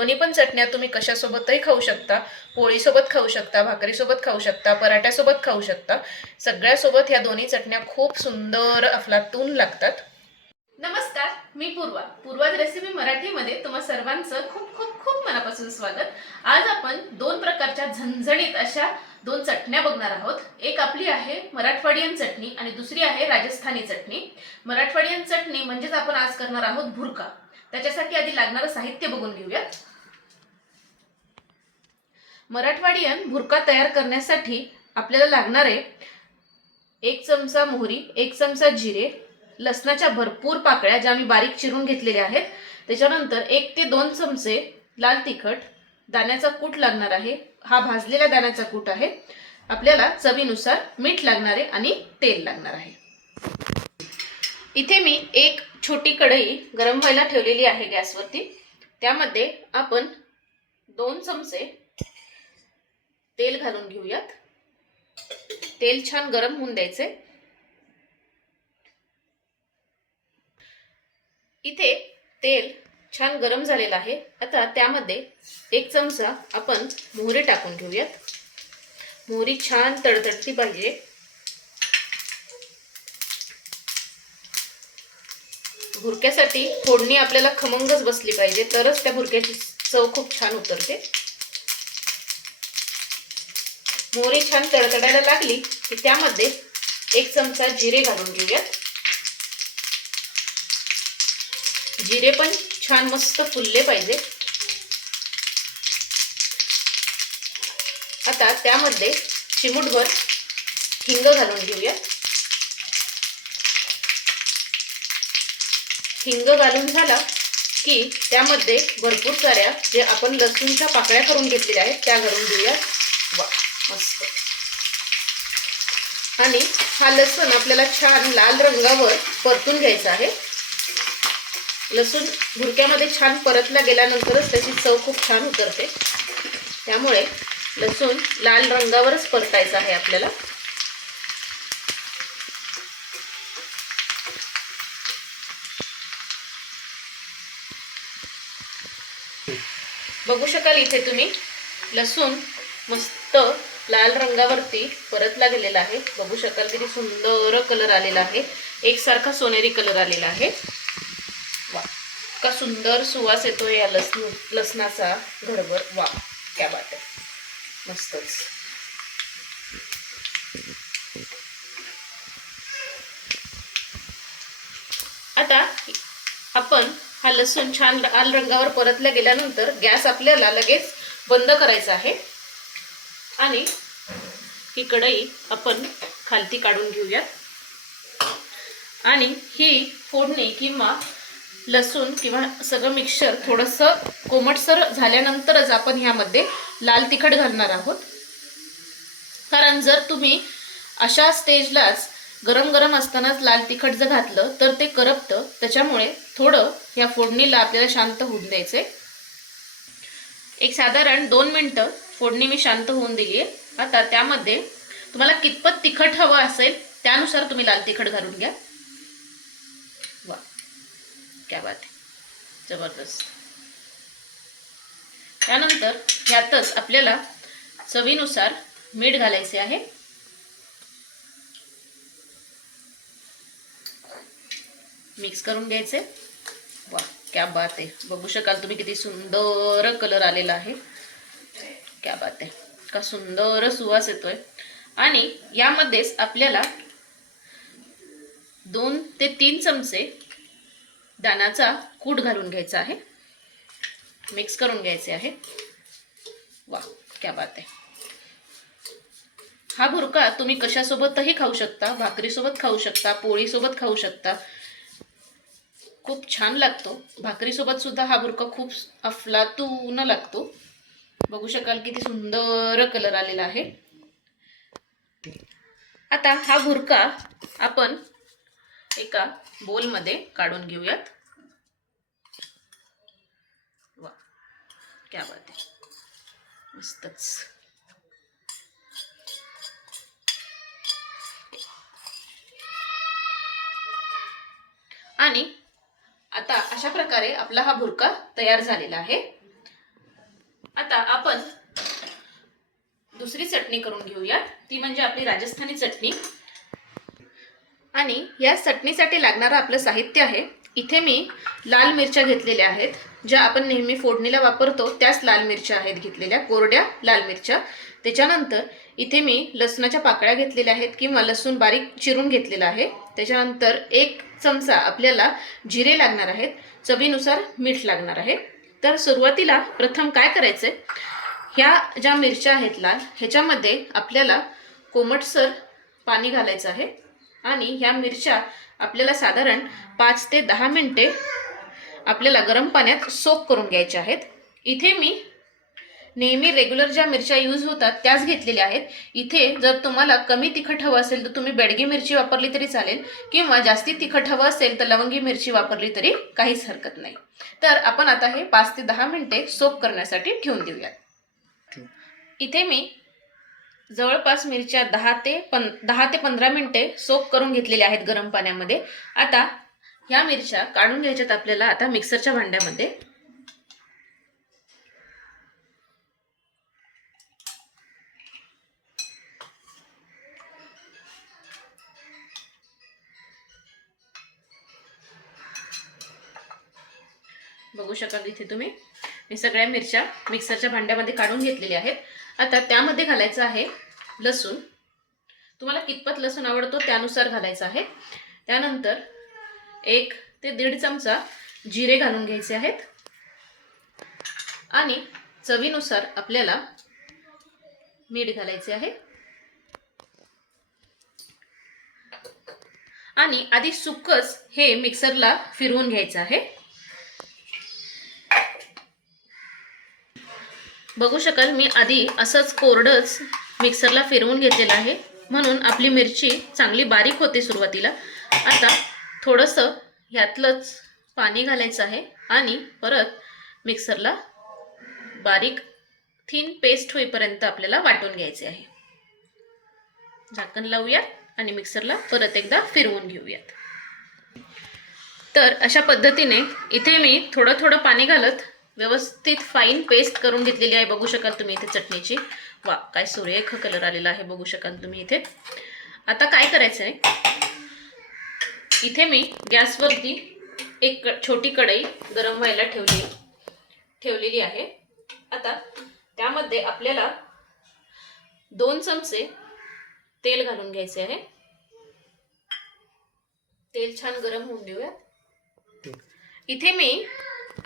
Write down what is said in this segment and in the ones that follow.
दोन्ही पण चटण्या तुम्ही कशासोबतही खाऊ शकता. पोळीसोबत खाऊ शकता भाकरीसोबत खाऊ शकता पराठ्यासोबत खाऊ शकता. सगळ्यासोबत ह्या दोन्ही चटण्या खूप सुंदर अफलातून लागतात. नमस्कार मी पूर्वा. पूर्वाज रेसिपी मराठीमध्ये तुम्हा सर्वांचं खूप खूप खूप मनापासून स्वागत. आज आपण दोन प्रकारच्या झणझणीत अशा दोन चटण्या बघणार आहोत. एक आपली आहे मराठवाडियन चटणी आणि दुसरी आहे राजस्थानी चटणी. मराठवाडियन चटणी म्हणजेच आपण आज करणार आहोत भुरका. त्याच्यासाठी आधी लागणारं साहित्य बघून घेऊयात. मराठवाडियन भुरका तयार करण्यासाठी आपल्याला लागणारे एक चमचा मोहरी एक चमचा जिरे लसणाच्या भरपूर पाकळ्या ज्या मी बारीक चिरून घेतलेल्या आहेत. त्याच्यानंतर एक ते दोन चमचे लाल तिखट दाण्याचा कूट लागणार आहे. हा भाजलेला दाण्याचा कूट आहे. आपल्याला चवीनुसार मीठ लागणार आहे आणि तेल लागणार आहे. इथे मी एक छोटी कढई गरम व्हायला ठेवलेली आहे गॅसवरती. त्यामध्ये आपण दोन चमचे तेल घालून घेऊयात. तेल छान गरम होऊन द्यायचे इथे तेल छान गरम झालेलं आहे. आता त्यामध्ये एक चमचा आपण मोहरी टाकून घेऊयात. मोहरी छान तडतडती पाहिजे. भुरक्यासाठी फोडणी आपल्याला खमंगच बसली पाहिजे तरच त्या भुरक्याची चव खूप छान उतरते. मोहरी छान तडतडायला लागली की त्यामध्ये एक चमचा जिरे घालून घेऊयात. जिरे पण छान मस्त फुलले पाहिजे. आता त्यामध्ये चिमूटभर हिंग घालून घेऊयात. हिंग घालून झाला की त्यामध्ये भरपूर साऱ्या जे आपण लसूणच्या पाकळ्या करून घेतलेल्या आहेत त्या घालून घेऊया वा. मस्त. आणि हा लसूण आपल्याला छान लाल रंगावर परतून घ्यायचा आहे. लसूण भुरक्यामध्ये छान परतला गेल्यानंतरच त्याची चव खूप छान उतरते. त्यामुळे लसूण लाल रंगावरच परतायचा आहे आपल्याला. बघू शकाल इथे तुम्ही लसूण मस्त लाल रंगावरती परतला गेलेला आहे. बघू शकाल किती सुंदर कलर आलेला आहे. एकसारखा सोनेरी कलर आलेला आहे. वा का सुंदर सुवास येतो या लसण लसणाचा घडभर वा क्या बात आहे. मस्तच. आता आपण हा लसूण छान लाल रंगावर परतल्या गेल्यानंतर गॅस आपल्याला लगेच बंद करायचा आहे. आणि ही कढई आपण खालती काढून घेऊयात. आणि ही फोडणी किंवा लसूण किंवा सगळं मिक्सर थोडंसं कोमटसर झाल्यानंतरच आपण ह्यामध्ये लाल तिखट घालणार आहोत. कारण जर तुम्ही अशा स्टेजलाच गरम गरम असतानाच लाल तिखट जर घातलं तर ते करपतं. त्याच्यामुळे थोडं ह्या फोडणीला आपल्याला शांत होऊन द्यायचे एक साधारण दोन मिनटं फोडणी मी शांत होऊन दिली. आहे आता त्यामध्ये तुम्हाला कितपत तिखट हवं असेल त्यानुसार तुम्ही लाल तिखट घालून घ्या. वा क्या बात आहे. जबरदस्त. त्यानंतर यातच आपल्याला चवीनुसार मीठ घालायचे आहे. मिक्स करून घ्यायचे. वा क्या बात आहे. बघू शकाल तुम्ही किती सुंदर कलर आलेला आहे. क्या बात आहे का सुंदर सुवास येतोय. आणि यामध्येच आपल्याला दोन ते तीन चमचे दाण्याचा कूट घालून घ्यायचा आहे. मिक्स करून घ्यायचे आहे. वा क्या बात आहे हा भुरका तुम्ही कशासोबतही खाऊ शकता भाकरीसोबत खाऊ शकता पोळीसोबत खाऊ शकता. खूप छान लागतो. भाकरीसोबत सुद्धा हा भुरका खूप अफलातून लागतो. बघू शकाल किती सुंदर कलर आलेला आहे. आता हा भुरका आपण एका बोलमध्ये काढून घेऊयात. वा क्या बात आहे. मस्तच. आणि आता अशा प्रकारे आपला हा भुरका तयार झालेला आहे आता आपण दुसरी चटणी करून घेऊया ती म्हणजे आपली राजस्थानी चटणी. आणि या चटणीसाठी लागणारं आपलं साहित्य आहे. इथे मी लाल मिरच्या घेतलेल्या आहेत. ज्या आपण नेहमी फोडणीला वापरतो त्याच लाल मिरच्या आहेत घेतलेल्या कोरड्या लाल मिरच्या. त्याच्यानंतर इथे मी लसणाच्या पाकळ्या घेतलेल्या आहेत किंवा लसूण बारीक चिरून घेतलेला आहे. त्याच्यानंतर एक चमचा आपल्याला जिरे लागणार आहेत. चवीनुसार मीठ लागणार आहे. तर सुरुवातीला प्रथम काय करायचंय? ह्या ज्या मिरच्या आहेत लाल ह्याच्यामध्ये आपल्याला कोमटसर पाणी घालायचं आहे. आणि ह्या मिरच्या आपल्याला साधारण पाच ते दहा मिनटे आपल्याला गरम पाण्यात सोक करून घ्यायच्या आहेत. इथे मी नेहमी रेग्युलर ज्या मिरच्या यूज होतात त्याच घेतलेल्या आहेत. इथे जर तुम्हाला कमी तिखट हवं असेल तर तुम्ही बेडगी मिरची वापरली तरी चालेल. किंवा जास्ती तिखट हवं असेल तर लवंगी मिरची वापरली तरी काहीच हरकत नाही. तर आपण आता हे पाच ते दहा मिनटे सोप करण्यासाठी ठेवून देऊयात. इथे मी जवळपास मिरच्या दहा ते पं दहा ते पंधरा मिनटे सोप करून घेतलेल्या आहेत गरम पाण्यामध्ये. आता ह्या मिरच्या काढून घ्यायच्यात आपल्याला आता मिक्सरच्या भांड्यामध्ये. बघू शकाल इथे तुम्ही. मी सगळ्या मिरच्या मिक्सरच्या भांड्यामध्ये काढून घेतलेल्या आहेत. आता त्यामध्ये घालायचं आहे लसूण. तुम्हाला कितपत लसूण आवडतो त्यानुसार घालायचं आहे. त्यानंतर एक ते दीड चमचा जिरे घालून घ्यायचे आहेत. आणि चवीनुसार आपल्याला मीठ घालायचे आहे. आणि आधी सुकच हे मिक्सरला फिरवून घ्यायचं आहे. बघू शकाल मी आधी असंच कोरडंच मिक्सरला फिरवून घेतलेलं आहे. म्हणून आपली मिरची चांगली बारीक होते सुरुवातीला. आता थोडंसं ह्यातलंच पाणी घालायचं आहे आणि परत मिक्सरला बारीक थिन पेस्ट होईपर्यंत आपल्याला वाटून घ्यायचे आहे. झाकण लावूयात आणि मिक्सरला परत एकदा फिरवून घेऊयात. तर अशा पद्धतीने इथे मी थोडं थोडं पाणी घालत व्यवस्थित फाईन पेस्ट करून घेतलेली आहे. बघू शकाल तुम्ही इथे चटणीची. वा काय सुरेख कलर आलेला आहे. बघू शकाल तुम्ही इथे. आता काय करायचं आहे इथे मी गॅसवरती एक क- छोटी कढई गरम व्हायला ठेवली ठेवलेली आहे. आता त्यामध्ये आपल्याला दोन चमचे तेल घालून घ्यायचे आहे. तेल छान गरम होऊन देऊयात. इथे मी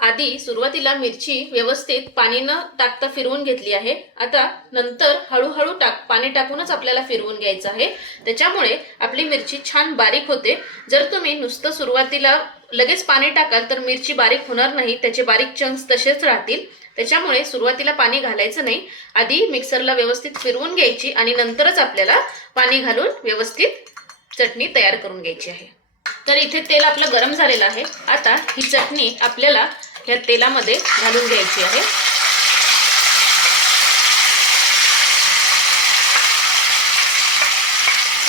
आधी सुरुवातीला मिरची व्यवस्थित पाणी न टाकता फिरवून घेतली आहे. आता नंतर हळूहळू टाक पाणी टाकूनच आपल्याला फिरवून घ्यायचं आहे. त्याच्यामुळे आपली मिरची छान बारीक होते. जर तुम्ही नुसतं सुरुवातीला लगेच पाणी टाकाल तर मिरची बारीक होणार नाही त्याचे बारीक चंक्स तसेच राहतील. त्याच्यामुळे सुरुवातीला पाणी घालायचं नाही. आधी मिक्सरला व्यवस्थित फिरवून घ्यायची आणि नंतरच आपल्याला पाणी घालून व्यवस्थित चटणी तयार करून घ्यायची आहे. तर इथे तेल आपलं गरम झालेलं आहे. आता ही चटणी आपल्याला ह्या तेलामध्ये घालून घ्यायची आहे.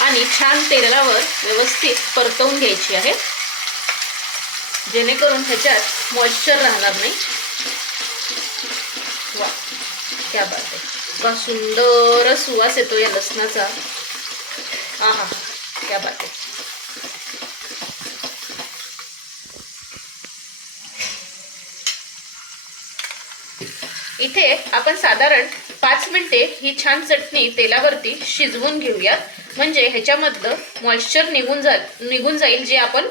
आणि छान तेलावर व्यवस्थित परतवून घ्यायची आहे. जेणेकरून ह्याच्यात मॉइश्चर राहणार नाही. वा त्या बात आहे. वा सुंदर सुवास येतो या लसणाचा. हा हा त्या बात आहे. इथे आपण साधारण पाच मिनिटे ही छान चटणी तेलावरती शिजवून घेऊयात म्हणजे ह्याच्यामधलं मॉइश्चर निघून जा निघून जाईल जे आपण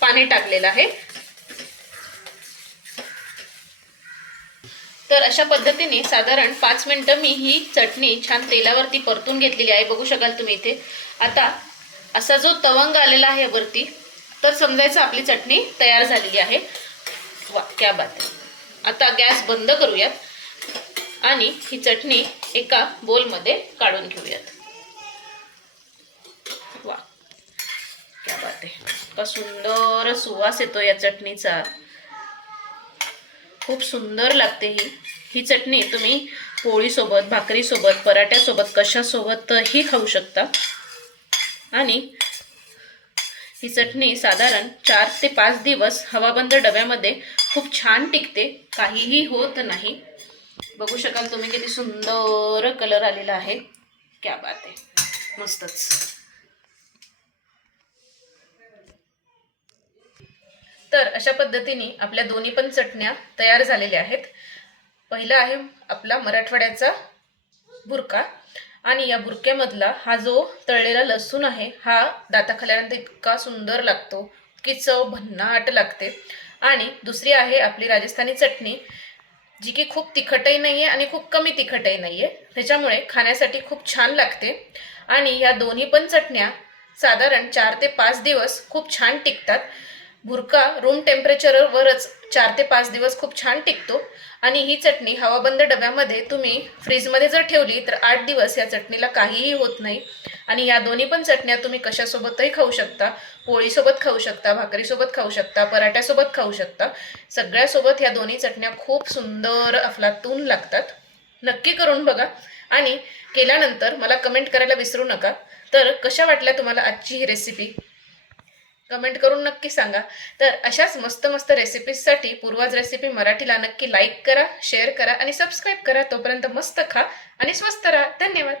पाणी टाकलेलं आहे. तर अशा पद्धतीने साधारण पाच मिनटं मी ही चटणी छान तेलावरती परतून घेतलेली आहे. बघू शकाल तुम्ही इथे. आता असा जो तवंग आलेला आहे वरती तर समजायचं आपली चटणी तयार झालेली आहे. वा क्या बात. आता गॅस बंद करूयात. आणि ही चटणी एका बोलमध्ये काढून घेऊयात. वा. क्या बात आहे. सुंदर सुवास येतो या चटणीचा. खूप सुंदर लागते ही. ही चटणी तुम्ही पोळीसोबत भाकरीसोबत पराठ्यासोबत कशासोबतही खाऊ शकता. आणि ही चटणी साधारण चार ते पाच दिवस हवाबंद डब्यामध्ये खूप छान टिकते. काहीही होत नाही. बघू शकाल तुम्ही किती सुंदर कलर आलेला आहे. क्या बात आहे. मस्तच. तर अशा पद्धतीने आपल्या दोन्ही पण चटण्या तयार झालेल्या आहेत. पहिला आहे आपला मराठवाड्याचा बुरका. आणि या बुरक्यामधला हा जो तळलेला लसूण आहे हा दाताखाल्यानंतर इतका सुंदर लागतो. की चव भन्नाट लागते. आणि दुसरी आहे आपली राजस्थानी चटणी. जी की खूप तिखटही नाही आहे आणि खूप कमी तिखटही नाही आहे त्याच्यामुळे खाण्यासाठी खूप छान लागते. आणि या दोन्ही पण चटण्या साधारण चार ते पाच दिवस खूप छान टिकतात. भुरका रूम टेम्परेचरवरच चार ते पाच दिवस खूप छान टिकतो. आणि ही चटणी हवाबंद डब्यामध्ये तुम्ही फ्रीजमध्ये जर ठेवली तर आठ दिवस या चटणीला काहीही होत नाही. आणि या दोन्ही पण चटण्या तुम्ही कशासोबतही खाऊ शकता. पोळीसोबत खाऊ शकता भाकरीसोबत खाऊ शकता पराठ्यासोबत खाऊ शकता. सगळ्यासोबत ह्या दोन्ही चटण्या खूप सुंदर अफलातून लागतात. नक्की करून बघा. आणि केल्यानंतर मला कमेंट करायला विसरू नका. तर कशा वाटल्या तुम्हाला आजची ही रेसिपी कमेंट करून नक्की सांगा. तर अशाच मस्त मस्त रेसिपीजसाठी पूर्वाज रेसिपी मराठीला नक्की लाईक करा शेअर करा आणि सबस्क्राईब करा. तोपर्यंत मस्त खा आणि स्वस्त राहा. धन्यवाद.